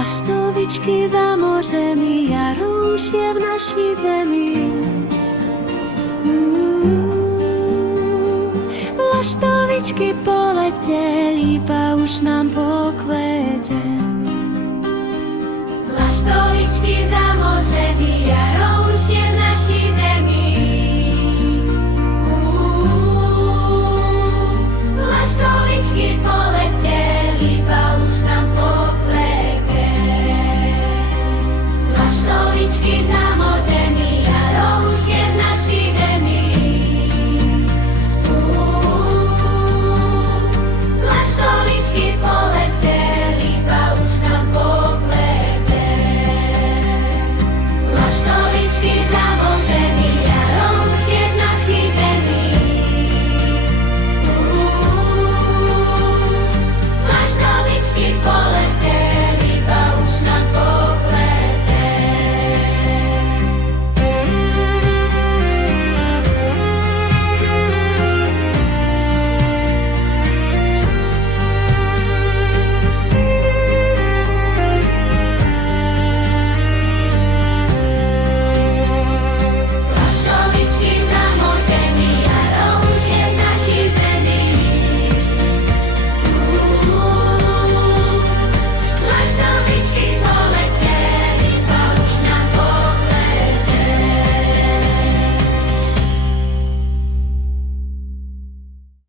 Laštovičky za mořemi, jaro už je v naší zemi. Laštovičky poletěly, lípa už nám pokvete. Laštovičky za mořemi, jaro už je v